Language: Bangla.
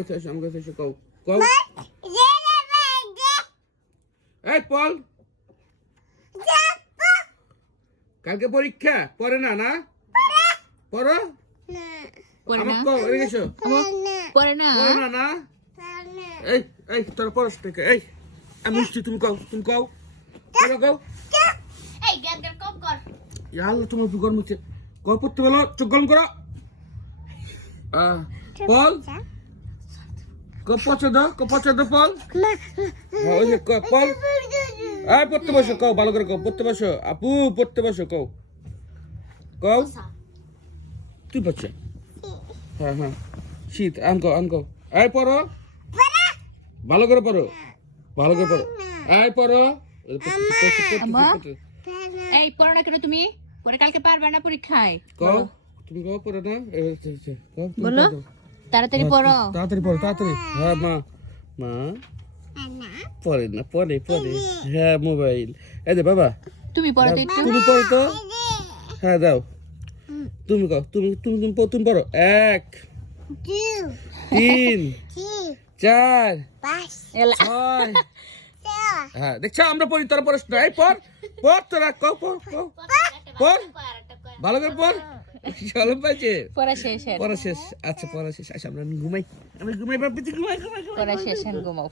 আমার কাছে এসো কও কও এই পল কালকে পরীক্ষা পড়ে না না পড়ো আমার কও এদিকে এসো পড়ে না পড়ে না না এই এই তোর পড়াস থেকে এই আমি মিষ্টি তুমি কও কও এই গ্যাপ কম কর ইয়াল্লা তোমার বুগর মুছে কও পড়তে বলো চোখ গরম করো পল কপচে দাও পল ওই যে পল এই পড়তে বসো কও ভালো করে কও পড়তে বসো আপু পড়তে বসো কও তুই পড়ছে হ্যাঁ শীত আনকো এই পড়ো ভালো করে পড়ো এই পড়ো এই পড়ো না কেন তুমি পরে কালকে পারবে না পরীক্ষায় কও তুমি কও পড়ো না বলো তাড়াতাড়ি পড়ো তাড়াতাড়ি হ্যাঁ মা পড়ে না পড়ে হ্যাঁ মোবাইল এই দে বাবা তুমি পড়ো তো একটু তুমি পড়ো তো হ্যাঁ দাও তুমি কও তুমি পড়ো 1 2 3 4 5 হ্যাঁ দেখছো আমরা পড়ি তোরা পড়িস না এই পড় তোরা কও পড় ভালো করে পড় চলো পাইছে পড়া শেষ আচ্ছা পড়া শেষ আচ্ছা আমরা ঘুমাই বাপিতে ঘুমাই পড়া শেষ ঘুমাও